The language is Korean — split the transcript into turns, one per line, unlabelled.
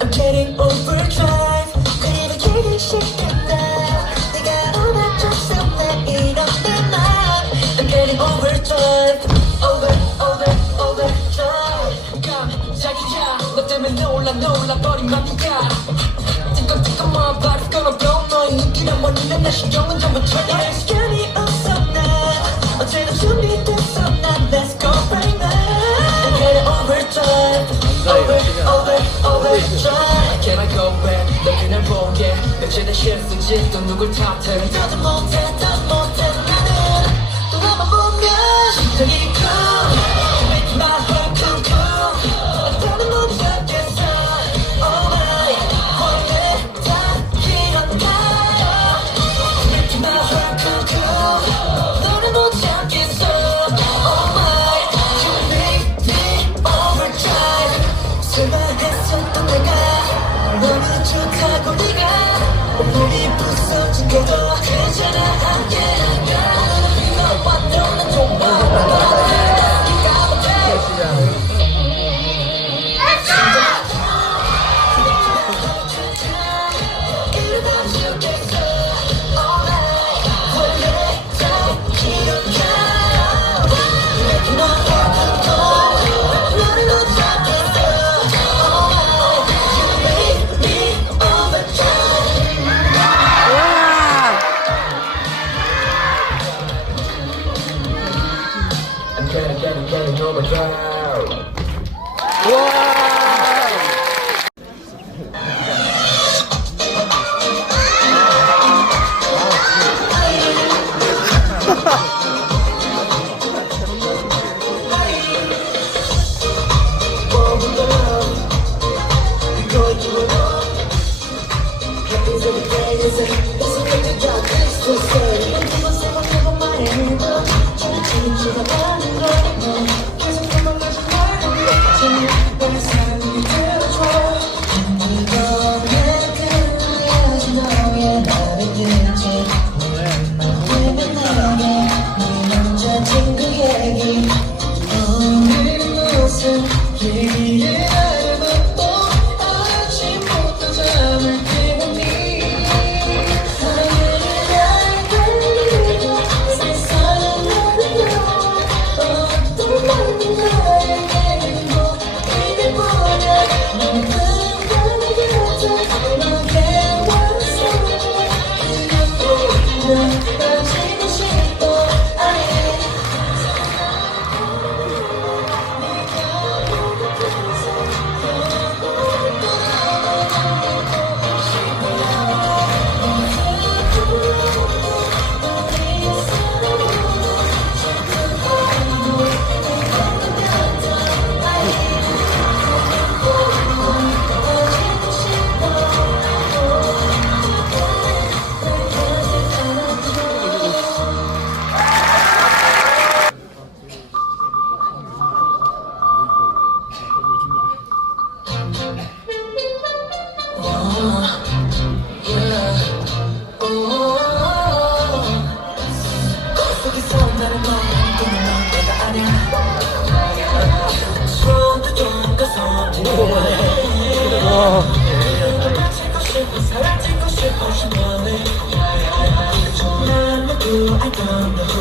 I'm getting overdrive. Baby, can you shake it? 다시 영원정보 oh, Let's go right now. Get it overdrive Over, over, overdrive Can I go back 내 그날 보게 대체 내 실수지 또 누굴 탓해 다들 뭐 to the crowd. 와! 와. I don't know